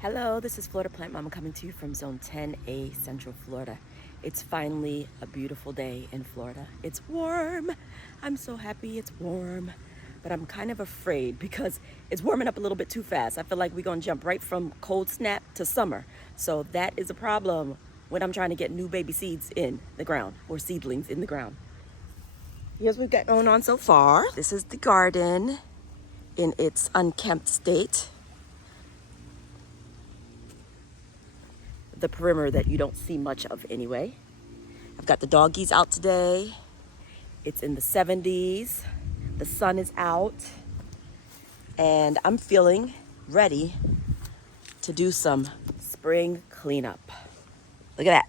Hello, this is Florida Plant Mama coming to you from Zone 10A, Central Florida. It's finally a beautiful day in Florida. It's warm. I'm so happy it's warm, but I'm kind of afraid because it's warming up a little bit too fast. I feel like we're gonna jump right from cold snap to summer. So that is a problem when I'm trying to get new baby seeds in the ground or seedlings in the ground. Here's what we've got going on so far. This is the garden in its unkempt state. The perimeter that you don't see much of anyway. I've got the doggies out today. It's in the 70s. The sun is out. And I'm feeling ready to do some spring cleanup. Look at that.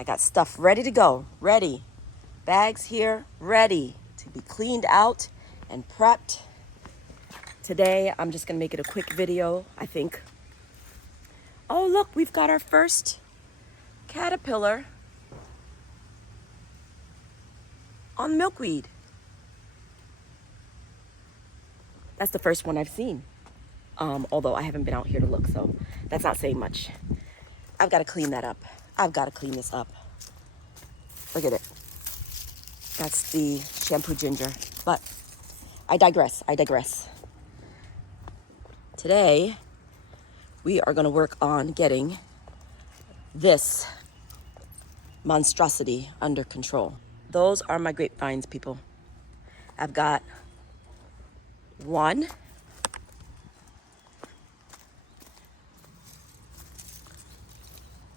I got stuff ready to go. Ready. Bags here, ready to be cleaned out and prepped. Today, I'm just gonna make it a quick video, I think. Oh, look, we've got our first caterpillar on milkweed. That's the first one I've seen. Although I haven't been out here to look, so that's not saying much. I've got to clean that up. I've got to clean this up. Look at it. That's the shampoo ginger. But I digress. Today, we are going to work on getting this monstrosity under control. Those are my grapevines, people. I've got 1,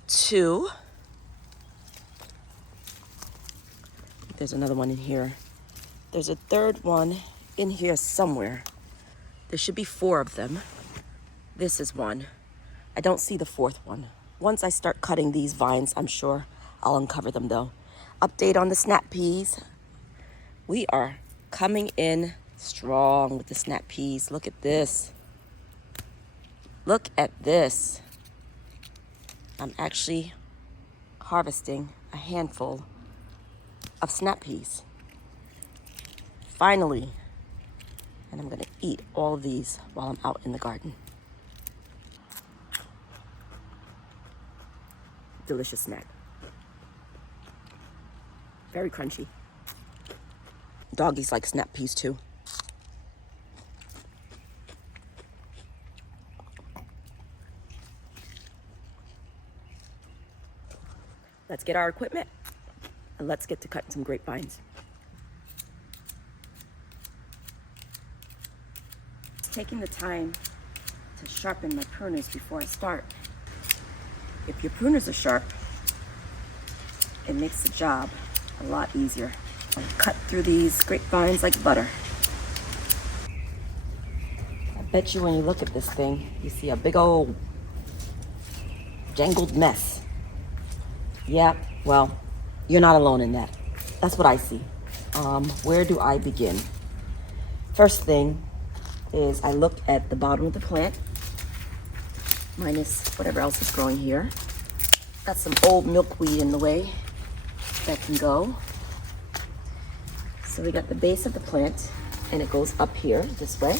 2. There's another one in here. There's a third one in here somewhere. There should be 4 of them. This is 1. I don't see the 4th one. Once I start cutting these vines, I'm sure I'll uncover them though. Update on the snap peas. We are coming in strong with the snap peas. Look at this. Look at this. I'm actually harvesting a handful of snap peas. Finally. And I'm gonna eat all of these while I'm out in the garden. Delicious snack. Very crunchy. Doggies like snap peas too. Let's get our equipment and let's get to cutting some grapevines. Taking the time to sharpen my pruners before I start. If your pruners are sharp, it makes the job a lot easier. I'll cut through these grapevines like butter. I bet you when you look at this thing, you see a big old jangled mess. Yeah, well, you're not alone in that. That's what I see. Where do I begin? First thing is I looked at the bottom of the plant, minus whatever else is growing here. Got some old milkweed in the way that can go. So we got the base of the plant and it goes up here this way.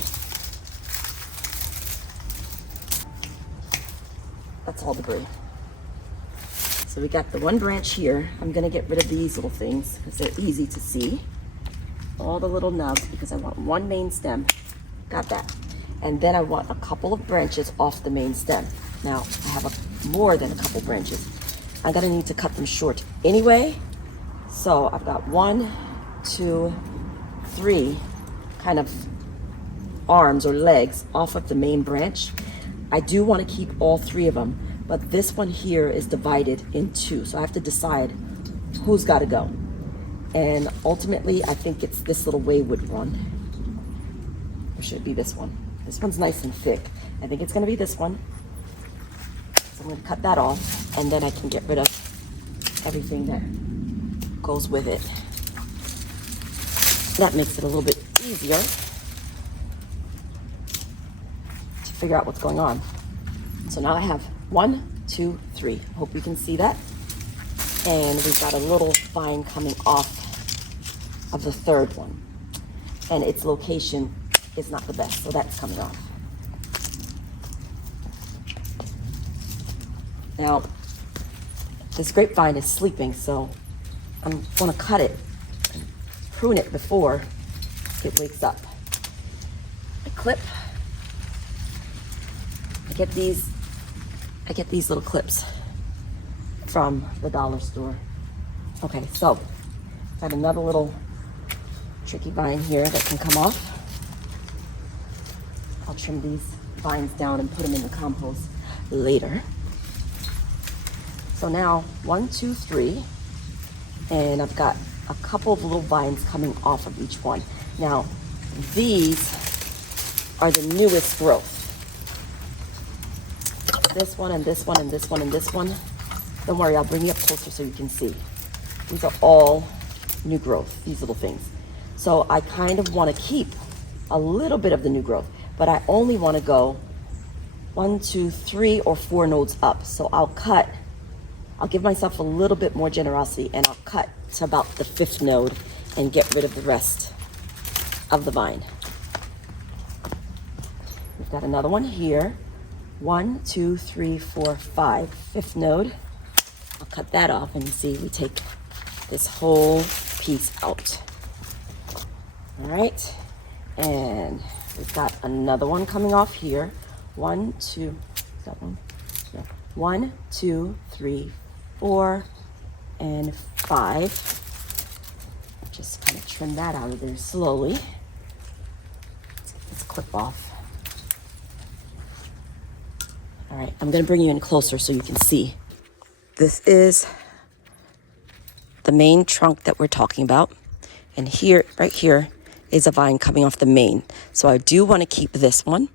That's all debris. So we got the one branch here. I'm gonna get rid of these little things because they're easy to see. All the little nubs because I want one main stem. Got that. And then I want a couple of branches off the main stem. Now, I have more than a couple branches. I'm gonna need to cut them short anyway. So I've got 1, 2, 3 kind of arms or legs off of the main branch. I do want to keep all 3 of them, but this one here is divided in 2. So I have to decide who's got to go. And ultimately, I think it's this little wayward one. Or should it be this one? This one's nice and thick. I think it's going to be this one. So I'm going to cut that off, and then I can get rid of everything that goes with it. That makes it a little bit easier to figure out what's going on. So now I have 1, 2, 3. Hope you can see that. And we've got a little vine coming off of the 3rd one. And its location is not the best, so that's coming off. Now, this grapevine is sleeping, so I'm gonna cut it, prune it before it wakes up. I clip. I get these little clips from the dollar store. Okay, so got another little tricky vine here that can come off. I'll trim these vines down and put them in the compost later. So now 1, 2, 3, and I've got a couple of little vines coming off of each one. Now these are the newest growth. This one and this one and this one and this one. Don't worry, I'll bring you up closer so you can see. These are all new growth, these little things. So I kind of want to keep a little bit of the new growth, but I only want to go 1, 2, 3, or 4 nodes up. So I'll give myself a little bit more generosity, and I'll cut to about the 5th node and get rid of the rest of the vine. We've got another one here. 1, 2, 3, 4, 5, 5th node. I'll cut that off, and you see we take this whole piece out. All right, and we've got another one coming off here. 1, 2, is that one? Yeah. 1, 2, 3, 4, and 5. Just kind of trim that out of there slowly. Let's get this clip off. All right, I'm gonna bring you in closer so you can see. This is the main trunk that we're talking about. And here, right here, is a vine coming off the main. So I do want to keep this one.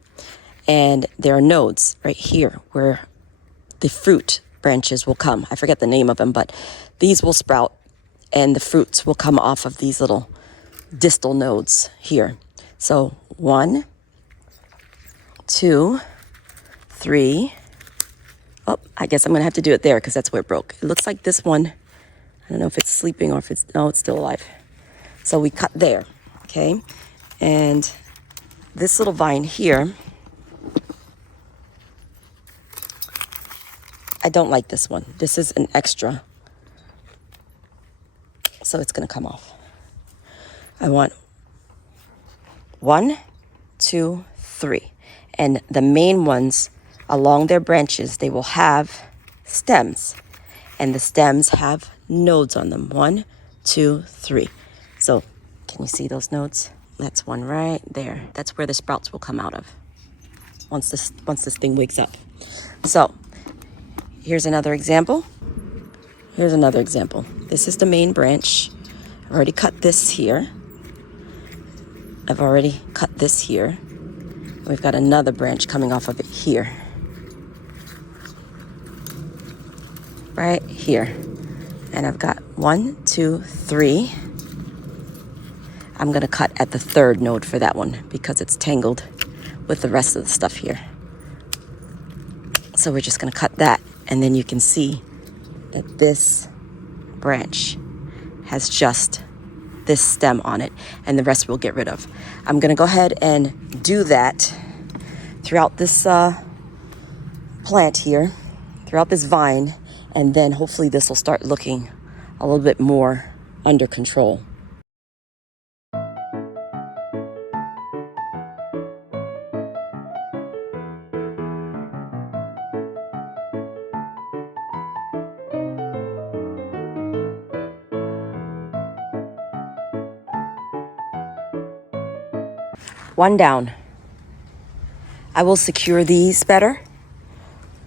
And there are nodes right here where the fruit branches will come. I forget the name of them, but these will sprout and the fruits will come off of these little distal nodes here. So 1, 2, 3. Oh, I guess I'm gonna have to do it there because that's where it broke. It looks like this one, I don't know if it's sleeping or if it's, no, it's still alive. So we cut there, okay? And this little vine here, I don't like this one. This is an extra. So it's gonna come off. I want 1, 2, 3. And the main ones, along their branches, they will have stems. And the stems have nodes on them. 1, 2, 3. So can you see those nodes? That's one right there. That's where the sprouts will come out of once this thing wakes up. So here's another example. Here's another example. This is the main branch. I've already cut this here. I've already cut this here. We've got another branch coming off of it here. Right here. And I've got 1, 2, 3. I'm gonna cut at the 3rd node for that one because it's tangled with the rest of the stuff here. So we're just gonna cut that, and then you can see that this branch has just this stem on it, and the rest we'll get rid of. I'm gonna go ahead and do that throughout this plant here, throughout this vine, and then hopefully this will start looking a little bit more under control. One down. I will secure these better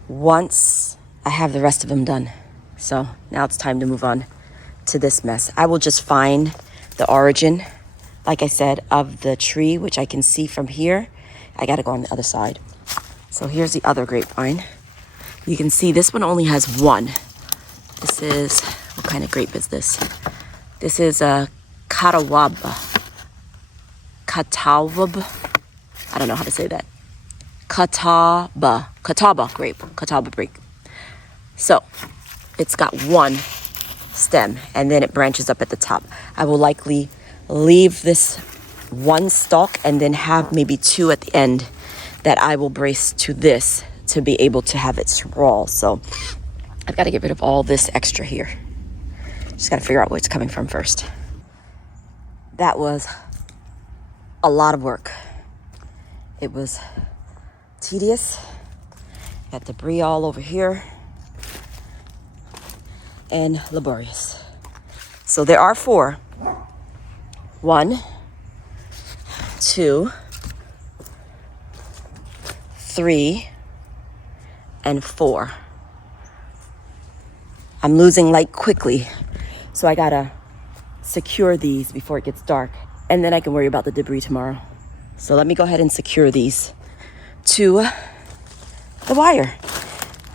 once I have the rest of them done. So now it's time to move on to this mess. I will just find the origin, like I said, of the tree, which I can see from here. I gotta go on the other side. So here's the other grapevine. You can see this one only has one. This is, what kind of grape is this? This is a catawba. I don't know how to say that. Catawba grape. So it's got one stem and then it branches up at the top. I will likely leave this one stalk and then have maybe 2 at the end that I will brace to this to be able to have it sprawl. So I've got to get rid of all this extra here. Just got to figure out where it's coming from first. That was a lot of work. It was tedious. Got debris all over here. And laborious. So there are 4. 1, 2, 3, and 4. I'm losing light quickly, so I gotta secure these before it gets dark, and then I can worry about the debris tomorrow. So let me go ahead and secure these to the wire.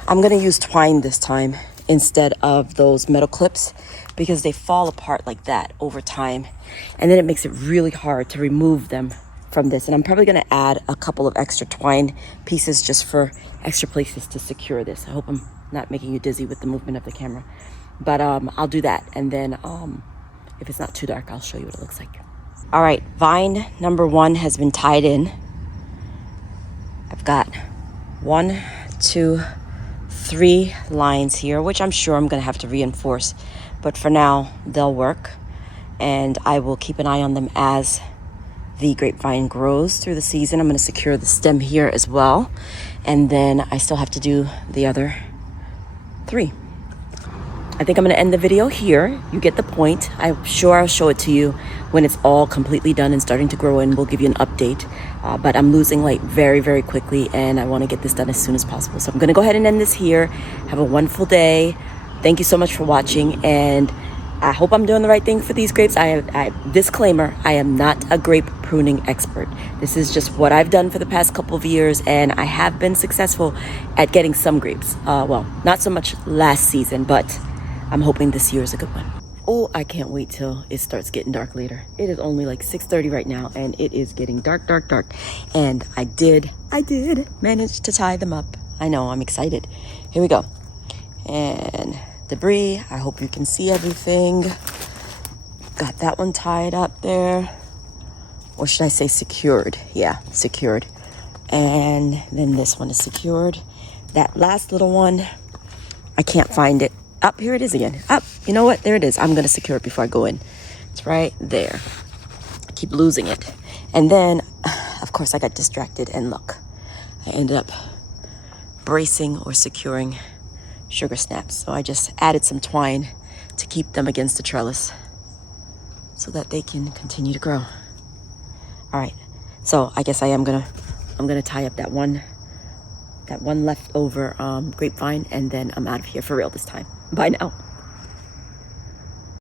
I'm gonna use twine this time instead of those metal clips because they fall apart like that over time, and then it makes it really hard to remove them from this. And I'm probably gonna add a couple of extra twine pieces just for extra places to secure this. I hope I'm not making you dizzy with the movement of the camera, but I'll do that, and then if it's not too dark, I'll show you what it looks like. All right, vine number 1 has been tied in. I've got 1, 2, 3 lines here, which I'm sure I'm gonna have to reinforce, but for now they'll work, and I will keep an eye on them as the grapevine grows through the season. I'm gonna secure the stem here as well, and then I still have to do the other 3. I think I'm gonna end the video here. You get the point. I'm sure I'll show it to you when it's all completely done and starting to grow, and we'll give you an update. But I'm losing light very, very quickly, and I wanna get this done as soon as possible. So I'm gonna go ahead and end this here. Have a wonderful day. Thank you so much for watching, and I hope I'm doing the right thing for these grapes. Disclaimer, I am not a grape pruning expert. This is just what I've done for the past couple of years, and I have been successful at getting some grapes. Well, not so much last season, but I'm hoping this year is a good one. Oh, I can't wait till it starts getting dark later. It is only like 6:30 right now, and it is getting dark, dark, dark. And I did manage to tie them up. I know, I'm excited. Here we go. And debris, I hope you can see everything. Got that one tied up there. Or should I say secured? Yeah, secured. And then this one is secured. That last little one, I can't find it. Up, here it is again. Up, you know what? There it is. I'm gonna secure it before I go in. It's right there. I keep losing it. And then, of course, I got distracted, and look, I ended up bracing or securing sugar snaps. So I just added some twine to keep them against the trellis so that they can continue to grow. All right, so I guess I'm gonna tie up that one leftover grapevine, and then I'm out of here for real this time. Bye now.